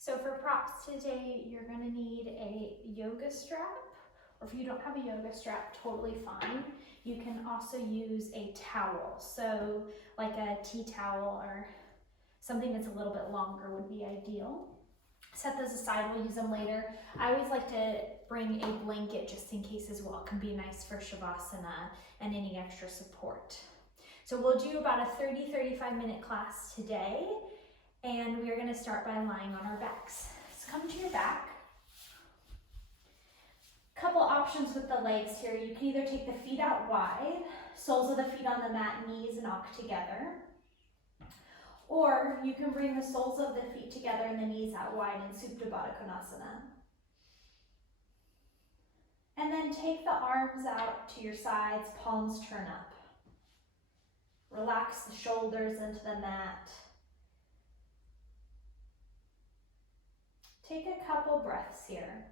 So for props today, you're gonna need a yoga strap, or if you don't have a yoga strap, totally fine. You can also use a towel. So like a tea towel or something that's a little bit longer would be ideal. Set those aside, we'll use them later. I always like to bring a blanket just in case as well. It can be nice for Shavasana and any extra support. So we'll do about a 30-35 minute class today. And we are going to start by lying on our backs. So come to your back. Couple options with the legs here. You can either take the feet out wide, soles of the feet on the mat, knees knock together. Or you can bring the soles of the feet together and the knees out wide in Supta Baddha Konasana. And then take the arms out to your sides, palms turn up. Relax the shoulders into the mat. Take a couple breaths here.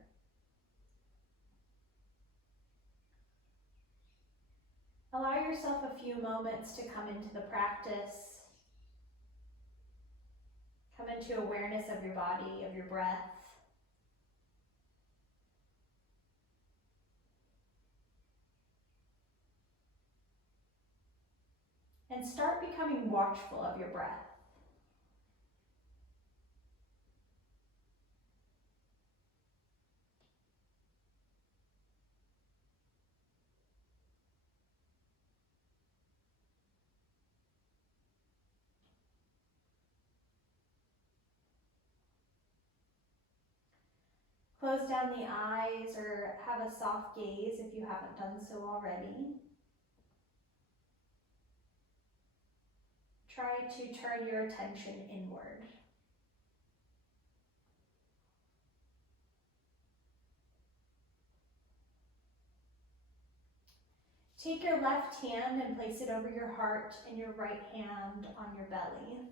Allow yourself a few moments to come into the practice. Come into awareness of your body, of your breath. And start becoming watchful of your breath. Close down the eyes or have a soft gaze if you haven't done so already. Try to turn your attention inward. Take your left hand and place it over your heart and your right hand on your belly.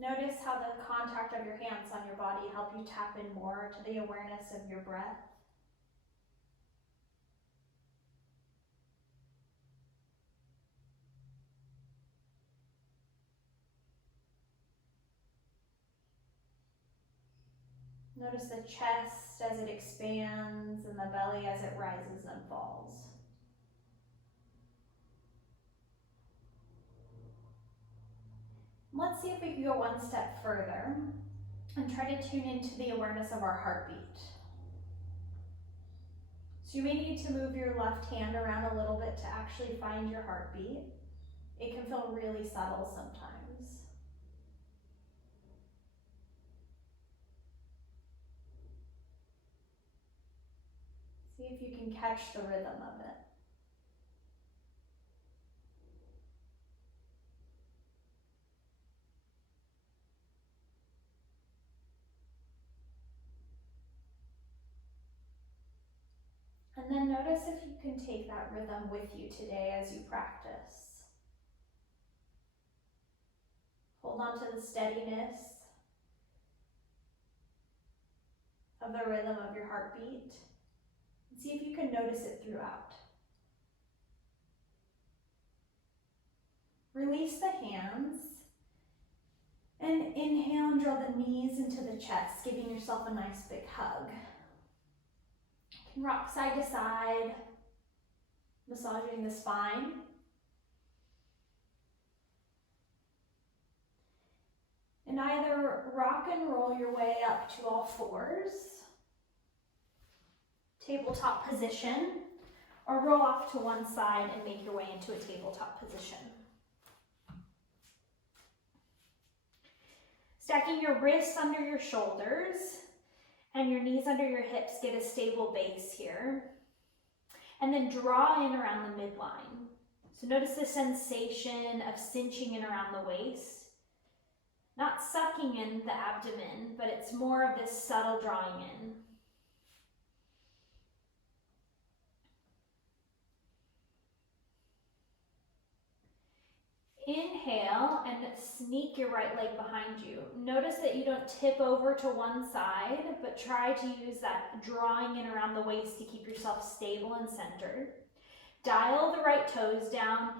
Notice how the contact of your hands on your body help you tap in more to the awareness of your breath. Notice the chest as it expands and the belly as it rises and falls. Let's see if we can go one step further and try to tune into the awareness of our heartbeat. So you may need to move your left hand around a little bit to actually find your heartbeat. It can feel really subtle sometimes. See if you can catch the rhythm of it. And then notice if you can take that rhythm with you today as you practice. Hold on to the steadiness of the rhythm of your heartbeat. And see if you can notice it throughout. Release the hands. And inhale and draw the knees into the chest, giving yourself a nice big hug. You can rock side to side, massaging the spine. And either rock and roll your way up to all fours, tabletop position, or roll off to one side and make your way into a tabletop position. Stacking your wrists under your shoulders and your knees under your hips, get a stable base here. And then draw in around the midline. So notice the sensation of cinching in around the waist. Not sucking in the abdomen, but it's more of this subtle drawing in. Inhale and sneak your right leg behind you. Notice that you don't tip over to one side, but try to use that drawing in around the waist to keep yourself stable and centered. Dial the right toes down,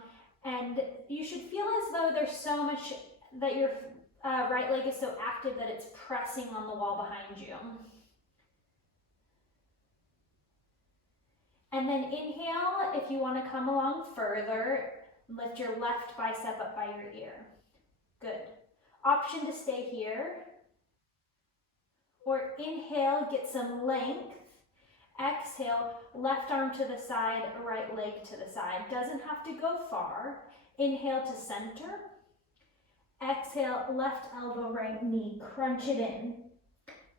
and you should feel as though there's so much that your right leg is so active that it's pressing on the wall behind you. And then inhale, if you want to come along further, lift your left bicep up by your ear. Good. Option to stay here. Or inhale, get some length. Exhale, left arm to the side, right leg to the side. Doesn't have to go far. Inhale to center. Exhale, left elbow, right knee. Crunch it in.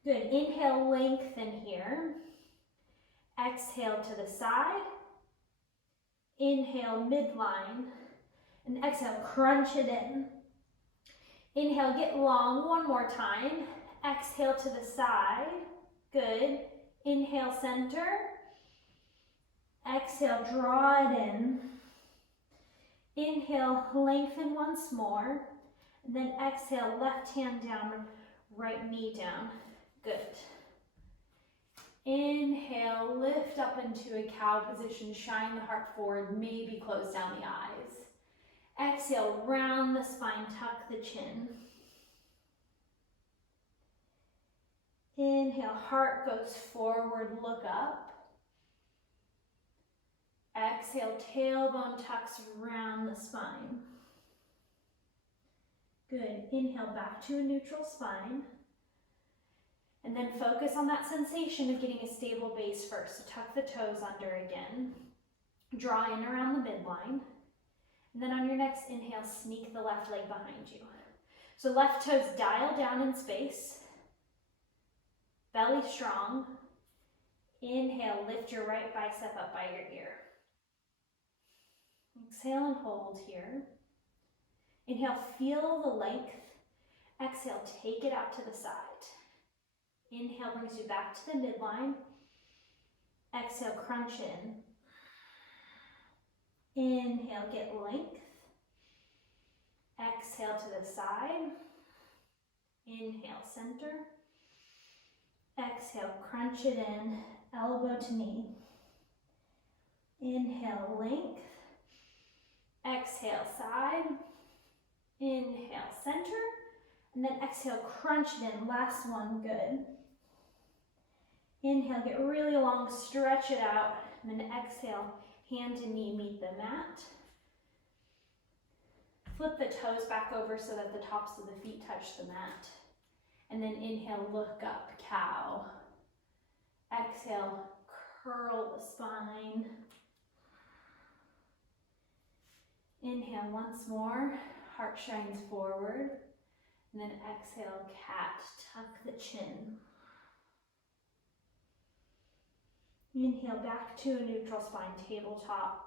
Good. Inhale, lengthen here. Exhale to the side. Inhale, midline. And exhale, crunch it in. Inhale, get long one more time. Exhale to the side. Good. Inhale, center. Exhale, draw it in. Inhale, lengthen once more. And then exhale, left hand down, right knee down. Good. Inhale, lift up into a cow position, shine the heart forward, maybe close down the eyes. Exhale, round the spine, tuck the chin. Inhale, heart goes forward, look up. Exhale, tailbone tucks around the spine. Good. Inhale, back to a neutral spine. And then focus on that sensation of getting a stable base first. So tuck the toes under again. Draw in around the midline. And then on your next inhale, sneak the left leg behind you. So left toes dial down in space. Belly strong. Inhale, lift your right bicep up by your ear. Exhale and hold here. Inhale, feel the length. Exhale, take it out to the side. Inhale brings you back to the midline. Exhale, crunch in. Inhale, get length. Exhale to the side. Inhale, center. Exhale, crunch it in, elbow to knee. Inhale, length. Exhale, side. Inhale, center. And then exhale, crunch it in. Last one, good. Inhale, get really long, stretch it out. And then exhale, hand and knee meet the mat. Flip the toes back over so that the tops of the feet touch the mat. And then inhale, look up, cow. Exhale, curl the spine. Inhale once more, heart shines forward. And then exhale, cat, tuck the chin. Inhale, back to a neutral spine, tabletop.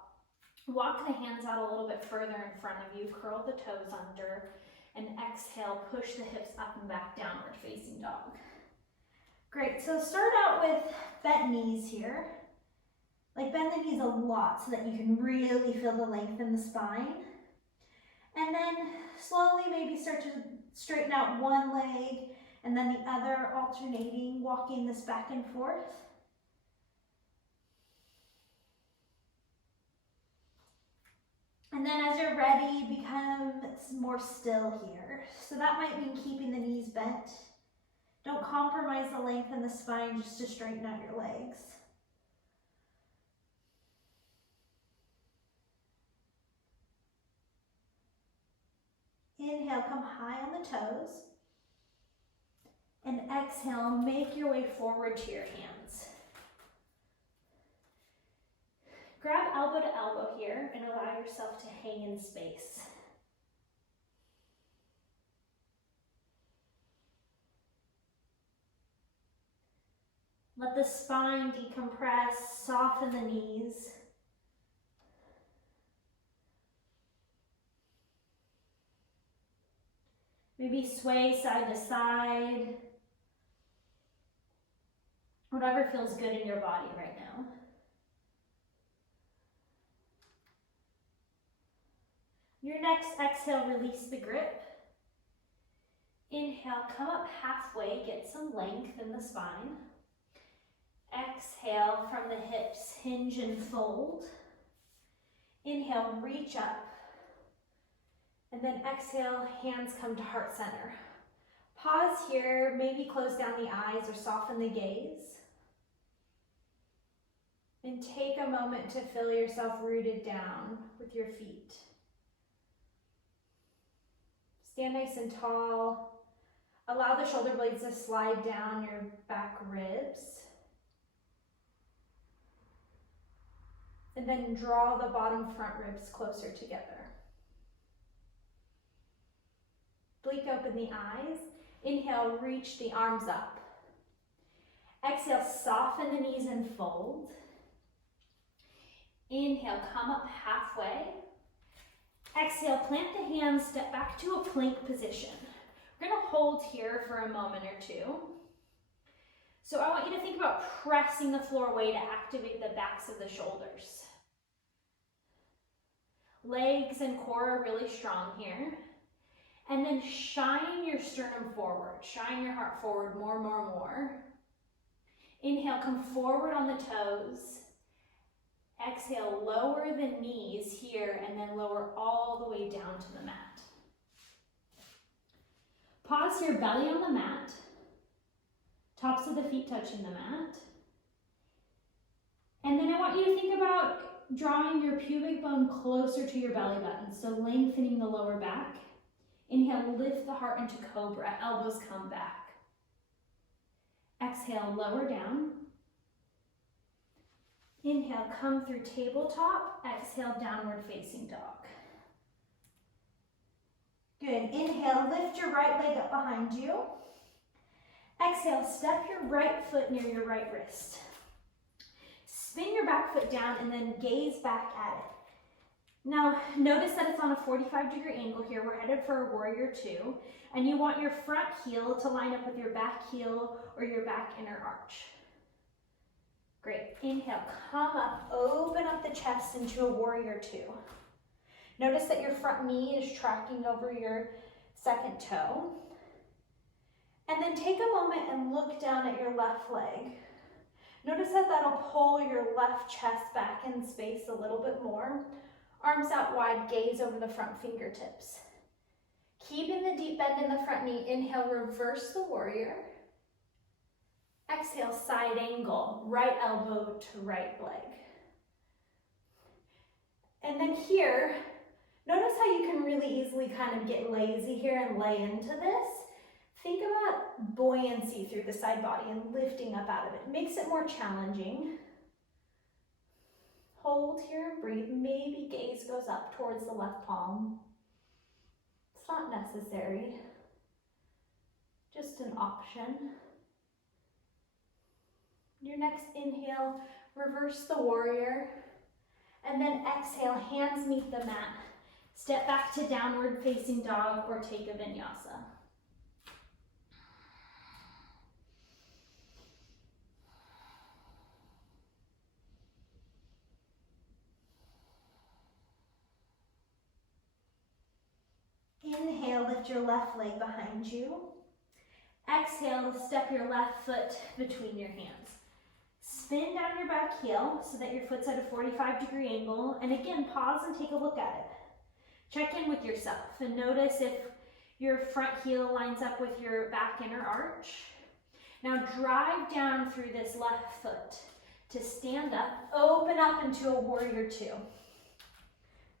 Walk the hands out a little bit further in front of you, curl the toes under. And exhale, push the hips up and back, downward facing dog. Great, so start out with bent knees here. Like bend the knees a lot so that you can really feel the length in the spine. And then slowly maybe start to straighten out one leg and then the other, alternating, walking this back and forth. And then as you're ready, become more still here. So that might mean keeping the knees bent. Don't compromise the length in the spine just to straighten out your legs. Inhale, come high on the toes. And exhale, make your way forward to your hands. Grab elbow to elbow here and allow yourself to hang in space. Let the spine decompress, soften the knees. Maybe sway side to side. Whatever feels good in your body right now. Your next exhale, release the grip. Inhale, come up halfway, get some length in the spine. Exhale from the hips, hinge and fold. Inhale, reach up. And then exhale, hands come to heart center. Pause here, maybe close down the eyes or soften the gaze. And take a moment to feel yourself rooted down with your feet. Stand nice and tall. Allow the shoulder blades to slide down your back ribs. And then draw the bottom front ribs closer together. Blink open the eyes. Inhale, reach the arms up. Exhale, soften the knees and fold. Inhale, come up halfway. Exhale, plant the hands, step back to a plank position. We're gonna hold here for a moment or two. So I want you to think about pressing the floor away to activate the backs of the shoulders. Legs and core are really strong here. And then shine your sternum forward. Shine your heart forward more. Inhale, come forward on the toes. Exhale, lower the knees here and then lower all the way down to the mat. Pause here, belly on the mat. Tops of the feet touching the mat. And then I want you to think about drawing your pubic bone closer to your belly button, so lengthening the lower back. Inhale, lift the heart into cobra, elbows come back. Exhale, lower down. Inhale, come through tabletop. Exhale, downward facing dog. Good, inhale, lift your right leg up behind you. Exhale, step your right foot near your right wrist. Spin your back foot down and then gaze back at it. Now, notice that it's on a 45-degree angle here. We're headed for a warrior two, and you want your front heel to line up with your back heel or your back inner arch. Great. Inhale, come up, open up the chest into a warrior two. Notice that your front knee is tracking over your second toe. And then take a moment and look down at your left leg. Notice that that'll pull your left chest back in space a little bit more. Arms out wide, gaze over the front fingertips. Keeping the deep bend in the front knee, inhale, reverse the warrior. Exhale, side angle, right elbow to right leg. And then here, notice how you can really easily kind of get lazy here and lay into this. Think about buoyancy through the side body and lifting up out of it. Makes it more challenging. Hold here and breathe. Maybe gaze goes up towards the left palm. It's not necessary. Just an option. Your next inhale, reverse the warrior. And then exhale, hands meet the mat. Step back to downward facing dog or take a vinyasa. Inhale, lift your left leg behind you. Exhale, step your left foot between your hands. Spin down your back heel so that your foot's at a 45-degree angle. And again, pause and take a look at it. Check in with yourself and notice if your front heel lines up with your back inner arch. Now drive down through this left foot to stand up, open up into a warrior two.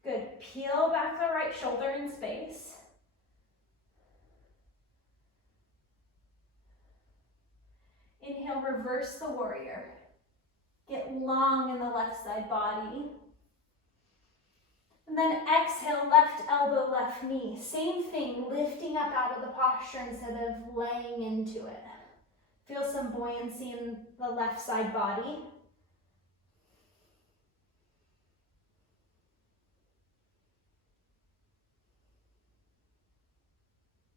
Good, peel back the right shoulder in space. Inhale, reverse the warrior. Get long in the left side body. And then exhale, left elbow, left knee. Same thing, lifting up out of the posture instead of laying into it. Feel some buoyancy in the left side body.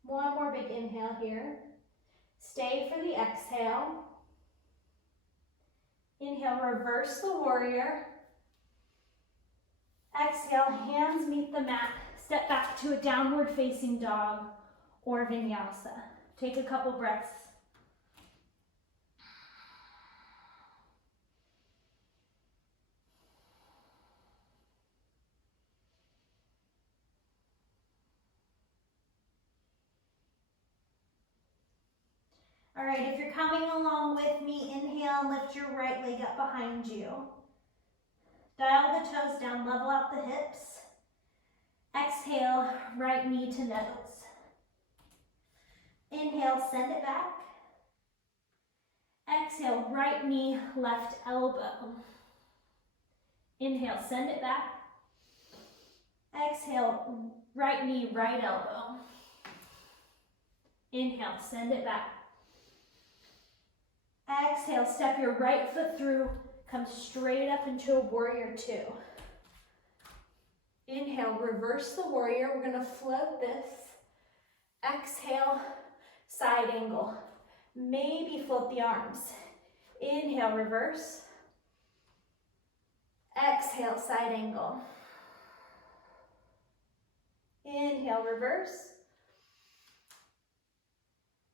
One more big inhale here. Stay for the exhale. Inhale, reverse the warrior. Exhale, hands meet the mat. Step back to a downward facing dog or vinyasa. Take a couple breaths. All right, if you're coming along with me, inhale and lift your right leg up behind you. Dial the toes down, level out the hips. Exhale, right knee to nose. Inhale, send it back. Exhale, right knee, left elbow. Inhale, send it back. Exhale, right knee, right elbow. Inhale, send it back. Exhale, step your right foot through, come straight up into a warrior two. Inhale, reverse the warrior. We're gonna float this. Exhale, side angle. Maybe float the arms. Inhale, reverse. Exhale, side angle. Inhale, reverse.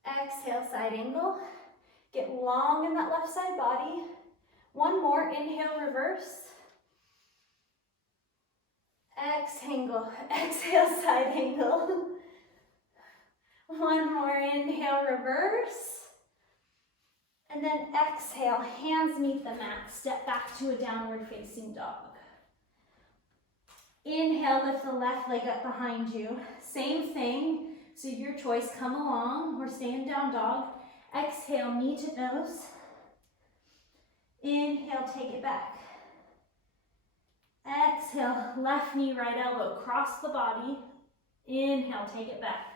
Exhale, side angle. Get long in that left side body. One more, inhale, reverse. Exhale, side angle. One more, inhale, reverse. And then exhale, hands meet the mat. Step back to a downward facing dog. Inhale, lift the left leg up behind you. Same thing, so your choice, come along or stay in down dog. Exhale, knee to nose. Inhale, take it back. Exhale, left knee, right elbow, cross the body. Inhale, take it back.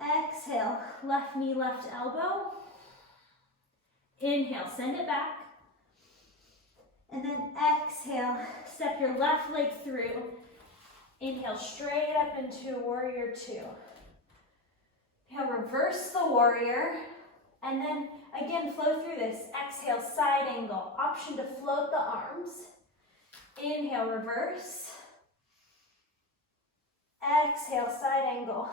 Exhale, left knee, left elbow. Inhale, send it back. And then exhale, step your left leg through. Inhale, straight up into warrior two. Inhale, reverse the warrior. And then again, flow through this. Exhale, side angle. Option to float the arms. Inhale, reverse. Exhale, side angle.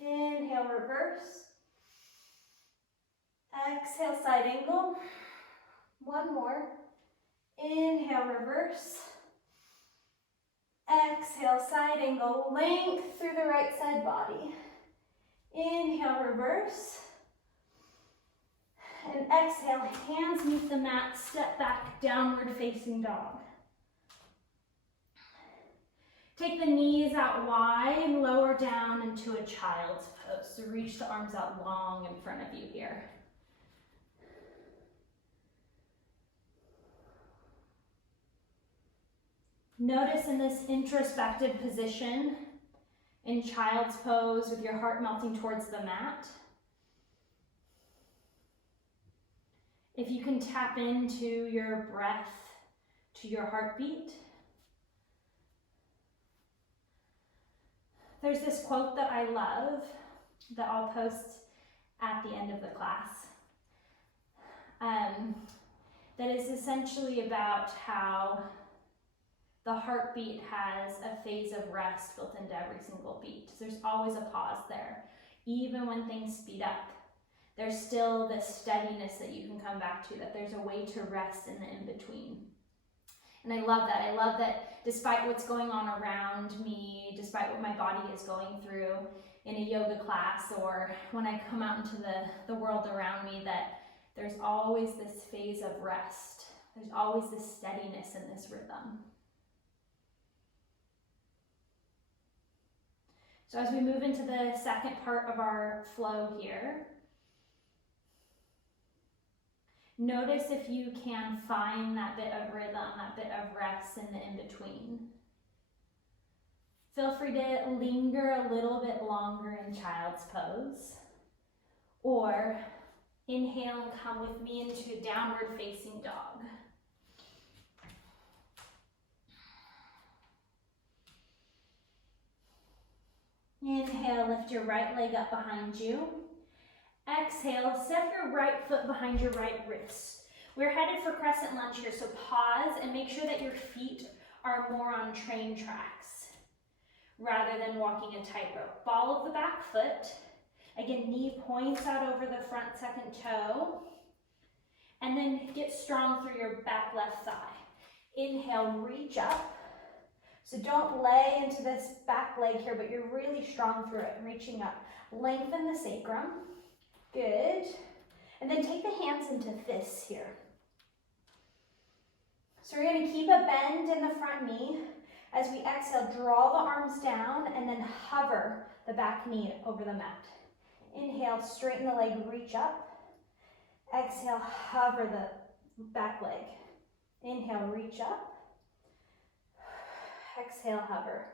Inhale, reverse. Exhale, side angle. One more. Inhale, reverse. Exhale, side angle. Length through the right side body. Inhale, reverse. And exhale, hands meet the mat, step back, downward facing dog. Take the knees out wide, lower down into a child's pose. So reach the arms out long in front of you here. Notice in this introspective position, in child's pose with your heart melting towards the mat, if you can tap into your breath, to your heartbeat. There's this quote that I love that I'll post at the end of the class that is essentially about how the heartbeat has a phase of rest built into every single beat. So there's always a pause there. Even when things speed up, there's still this steadiness that you can come back to, that there's a way to rest in the in-between. And I love that. I love that despite what's going on around me, despite what my body is going through in a yoga class or when I come out into the world around me, that there's always this phase of rest. There's always this steadiness in this rhythm. So as we move into the second part of our flow here, notice if you can find that bit of rhythm, that bit of rest in the in-between. Feel free to linger a little bit longer in child's pose, or inhale and come with me into downward facing dog. Inhale, lift your right leg up behind you. Exhale, step your right foot behind your right wrist. We're headed for crescent lunge here, so pause and make sure that your feet are more on train tracks rather than walking a tightrope. Ball of the back foot. Again, knee points out over the front second toe. And then get strong through your back left thigh. Inhale, reach up. So don't lay into this back leg here, but you're really strong through it, reaching up. Lengthen the sacrum. Good. And then take the hands into fists here. So we're going to keep a bend in the front knee. As we exhale, draw the arms down and then hover the back knee over the mat. Inhale, straighten the leg, reach up. Exhale, hover the back leg. Inhale, reach up. Exhale, hover.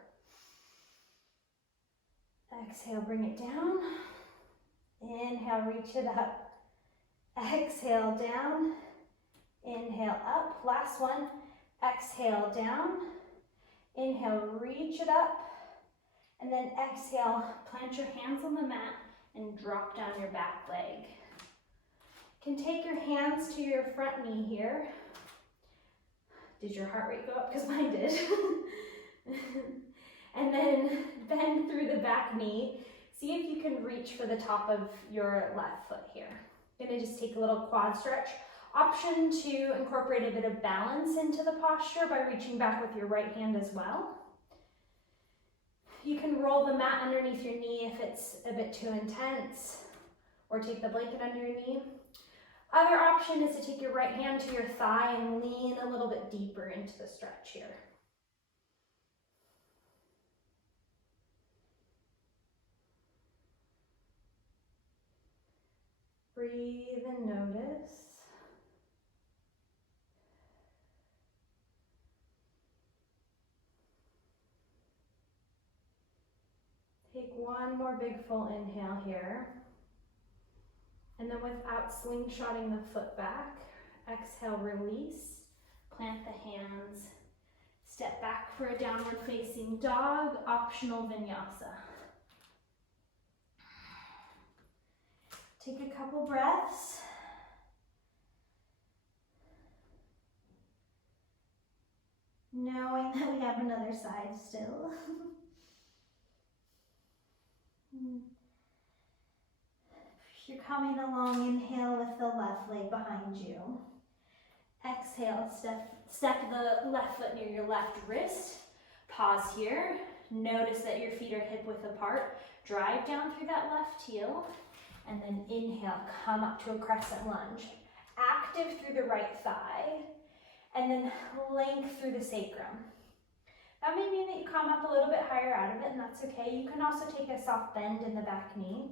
Exhale, bring it down. Inhale, reach it up. Exhale, down. Inhale, up. Last one. Exhale, down. Inhale, reach it up. And then exhale, plant your hands on the mat and drop down your back leg. You can take your hands to your front knee here. Did your heart rate go up? Because mine did. And then bend through the back knee. See if you can reach for the top of your left foot here. Gonna just take a little quad stretch. Option to incorporate a bit of balance into the posture by reaching back with your right hand as well. You can roll the mat underneath your knee if it's a bit too intense, or take the blanket under your knee. Other option is to take your right hand to your thigh and lean a little bit deeper into the stretch here. Breathe and notice. Take one more big full inhale here. And then without slingshotting the foot back, exhale, release, plant the hands, step back for a downward facing dog, optional vinyasa. Take a couple breaths. Knowing that we have another side still. You're coming along, inhale with the left leg behind you. Exhale, step the left foot near your left wrist. Pause here. Notice that your feet are hip width apart. Drive down through that left heel. And then inhale, come up to a crescent lunge. Active through the right thigh. And then length through the sacrum. That may mean that you come up a little bit higher out of it, and that's okay. You can also take a soft bend in the back knee.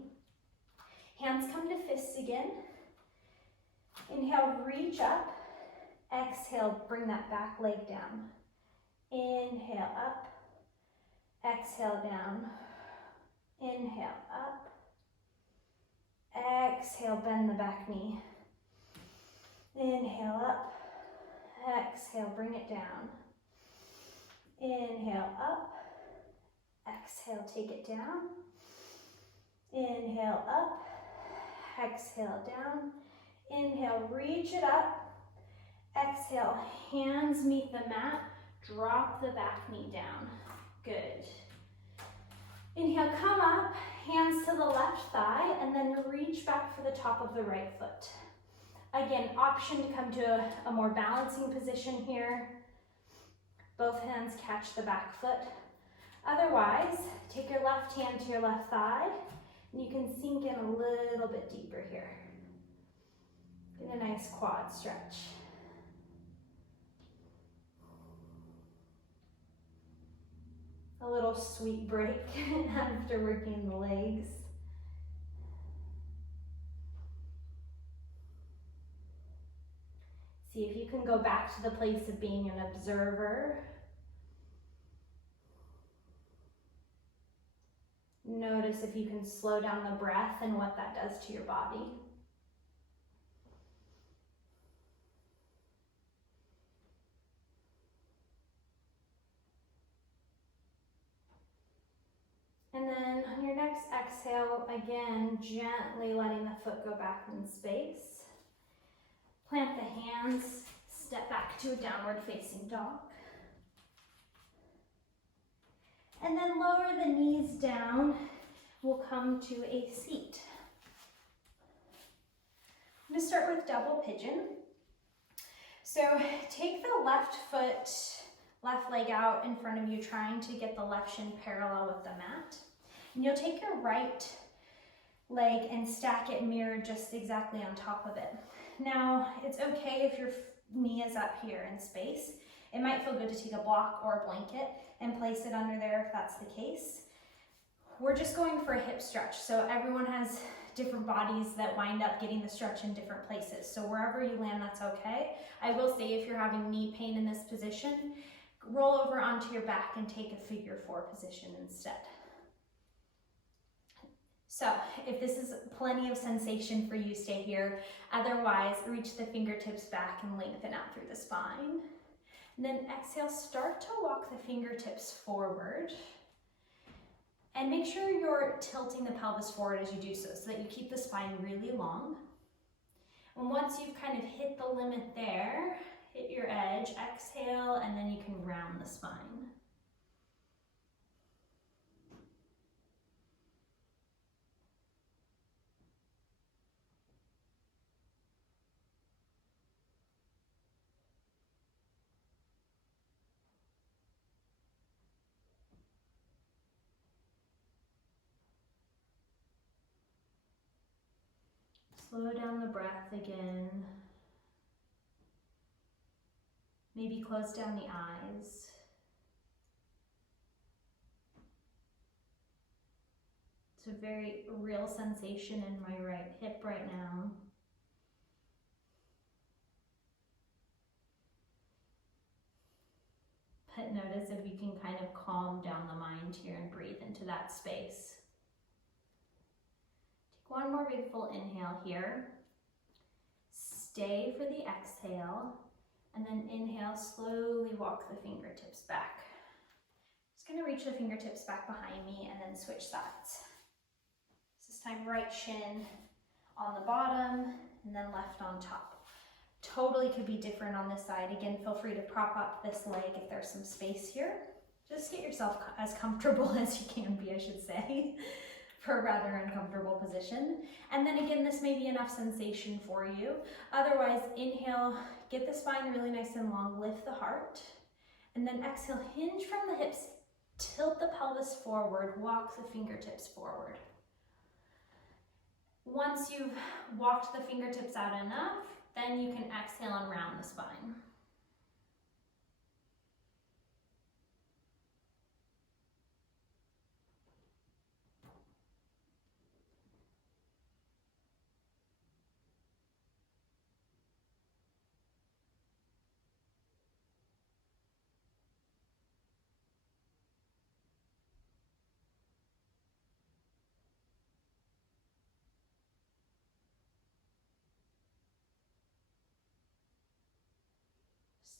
Hands come to fists again. Inhale, reach up. Exhale, bring that back leg down. Inhale, up. Exhale, down. Inhale, up. Exhale, bend the back knee. Inhale, up. Exhale, bring it down. Inhale, up. Exhale, take it down. Inhale, up. Exhale, down. Inhale, reach it up. Exhale, hands meet the mat. Drop the back knee down. Good. Inhale, come up. Hands to the left thigh, and then reach back for the top of the right foot. Again, option to come to a more balancing position here. Both hands catch the back foot. Otherwise, take your left hand to your left thigh, and you can sink in a little bit deeper here. Get a nice quad stretch. A little sweet break after working the legs. See if you can go back to the place of being an observer. Notice if you can slow down the breath and what that does to your body. And then on your next exhale, again, gently letting the foot go back in space. Plant the hands, step back to a downward facing dog. And then lower the knees down. We'll come to a seat. I'm going to start with double pigeon. So take the left foot Left leg out in front of you, trying to get the left shin parallel with the mat. And you'll take your right leg and stack it mirrored just exactly on top of it. Now, it's okay if your knee is up here in space. It might feel good to take a block or a blanket and place it under there if that's the case. We're just going for a hip stretch, so everyone has different bodies that wind up getting the stretch in different places. So wherever you land, that's okay. I will say if you're having knee pain in this position, roll over onto your back and take a figure 4 position instead. So if this is plenty of sensation for you, stay here. Otherwise, reach the fingertips back and lengthen out through the spine. And then exhale, start to walk the fingertips forward. And make sure you're tilting the pelvis forward as you do so, so that you keep the spine really long. And once you've kind of hit the limit there, hit your edge, exhale, and then you can round the spine. Slow down the breath again. Maybe close down the eyes. It's a very real sensation in my right hip right now. But notice if you can kind of calm down the mind here and breathe into that space. Take one more big full inhale here. Stay for the exhale. And then inhale, slowly walk the fingertips back. Just gonna reach the fingertips back behind me and then switch sides. This time right shin on the bottom and then left on top. Totally could be different on this side. Again, feel free to prop up this leg if there's some space here. Just get yourself as comfortable as you can be, I should say, for a rather uncomfortable position. And then again, this may be enough sensation for you. Otherwise, inhale, get the spine really nice and long, lift the heart. And then exhale, hinge from the hips, tilt the pelvis forward, walk the fingertips forward. Once you've walked the fingertips out enough, then you can exhale and round the spine.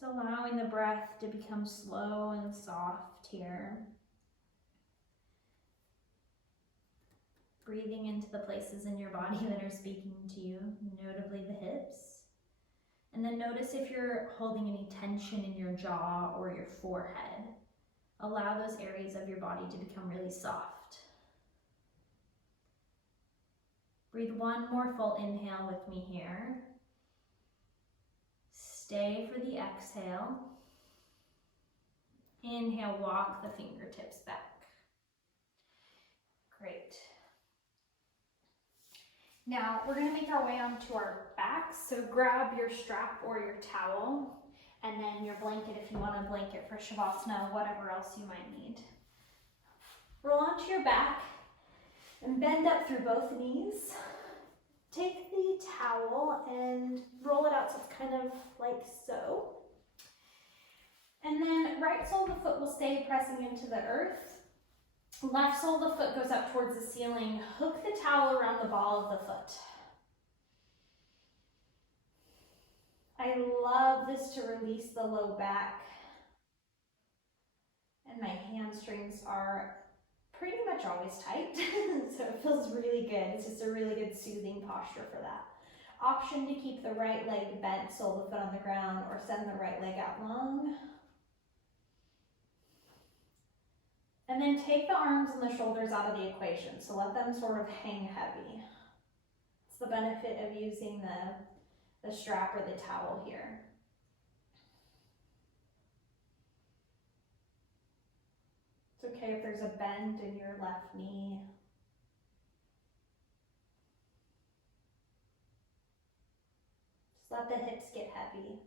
Just allowing the breath to become slow and soft here. Breathing into the places in your body that are speaking to you, notably the hips. And then notice if you're holding any tension in your jaw or your forehead. Allow those areas of your body to become really soft. Breathe one more full inhale with me here. Stay for the exhale. Inhale, walk the fingertips back. Great. Now we're going to make our way onto our backs. So grab your strap or your towel, and then your blanket if you want a blanket for Shavasana, whatever else you might need. Roll onto your back and bend up through both knees. Take the towel and roll it out so it's kind of like so. And then right sole of the foot will stay pressing into the earth. Left sole of the foot goes up towards the ceiling. Hook the towel around the ball of the foot. I love this to release the low back. And my hamstrings are pretty much always tight, so it feels really good. It's just a really good soothing posture for that. Option to keep the right leg bent, sole of the foot on the ground, or send the right leg out long. And then take the arms and the shoulders out of the equation, so let them sort of hang heavy. It's the benefit of using the strap or the towel here. okay if there's a bend in your left knee. Just let the hips get heavy.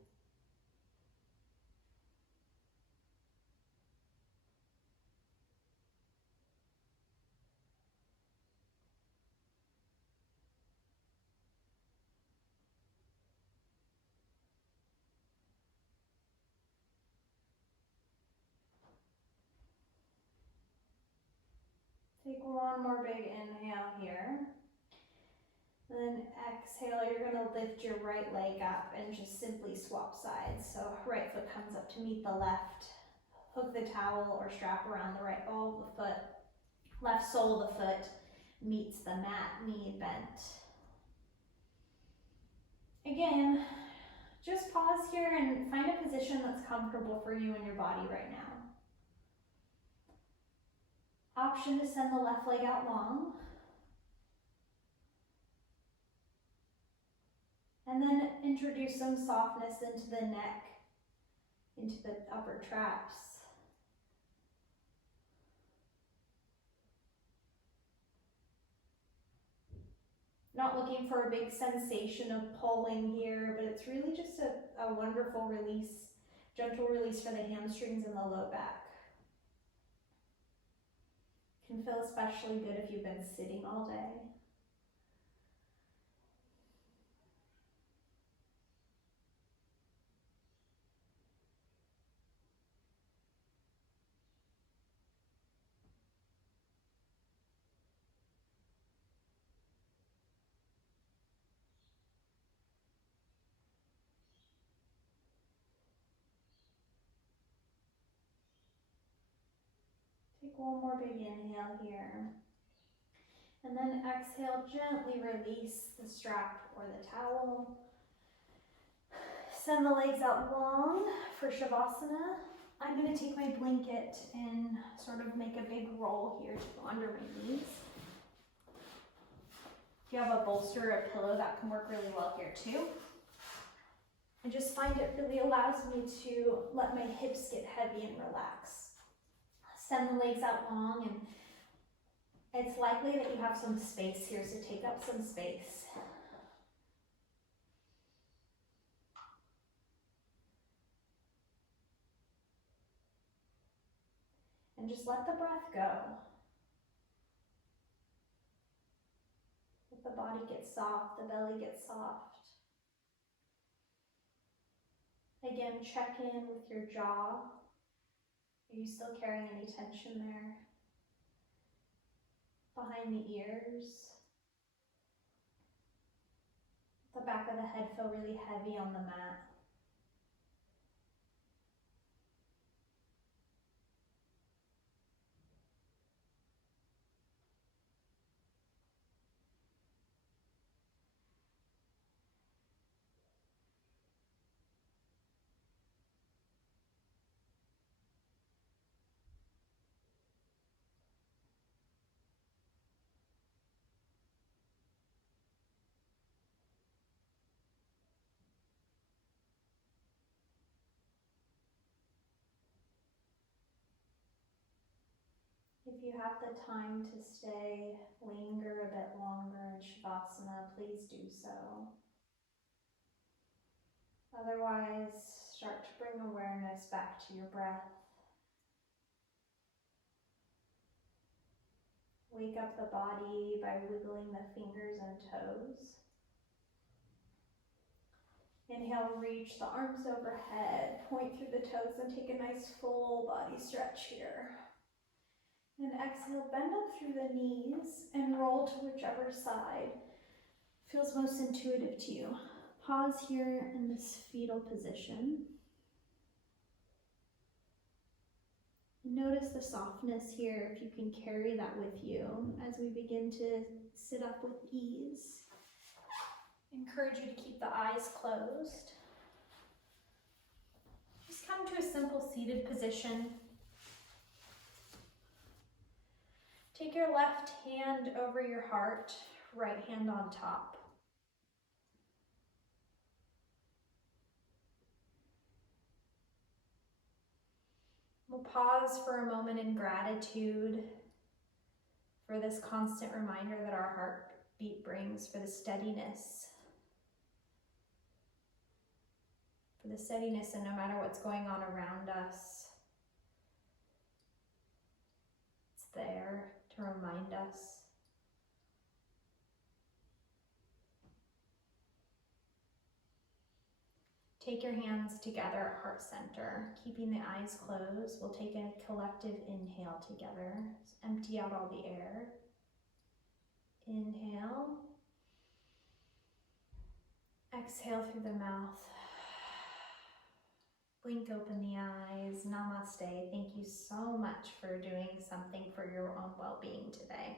Take one more big inhale here. Then exhale, you're going to lift your right leg up and just simply swap sides. So right foot comes up to meet the left. Hook the towel or strap around the right ball of the foot. Left sole of the foot meets the mat, knee bent. Again, just pause here and find a position that's comfortable for you and your body right now. Option to send the left leg out long. And then introduce some softness into the neck, into the upper traps. Not looking for a big sensation of pulling here, but it's really just a wonderful release, gentle release for the hamstrings and the low back. Can feel especially good if you've been sitting all day. Take one more big inhale here. And then exhale, gently release the strap or the towel. Send the legs out long for Shavasana. I'm going to take my blanket and sort of make a big roll here to go under my knees. If you have a bolster or a pillow, that can work really well here too. I just find it really allows me to let my hips get heavy and relax. Send the legs out long, and it's likely that you have some space here, so take up some space. And just let the breath go. Let the body get soft, the belly get soft. Again, check in with your jaw. Are you still carrying any tension there? Behind the ears. The back of the head feel really heavy on the mat. If you have the time to stay, linger a bit longer in Shavasana, please do so. Otherwise, start to bring awareness back to your breath. Wake up the body by wiggling the fingers and toes. Inhale, reach the arms overhead, point through the toes and take a nice full body stretch here. And exhale, bend up through the knees and roll to whichever side feels most intuitive to you. Pause here in this fetal position. Notice the softness here, if you can carry that with you as we begin to sit up with ease. Encourage you to keep the eyes closed. Just come to a simple seated position. Take your left hand over your heart, right hand on top. We'll pause for a moment in gratitude for this constant reminder that our heartbeat brings, for the steadiness. For the steadiness, and no matter what's going on around us, it's there to remind us. Take your hands together at heart center, keeping the eyes closed. We'll take a collective inhale together. Just empty out all the air. Inhale. Exhale through the mouth. Blink open the eyes. Namaste. Thank you so much for doing something for your own well-being today.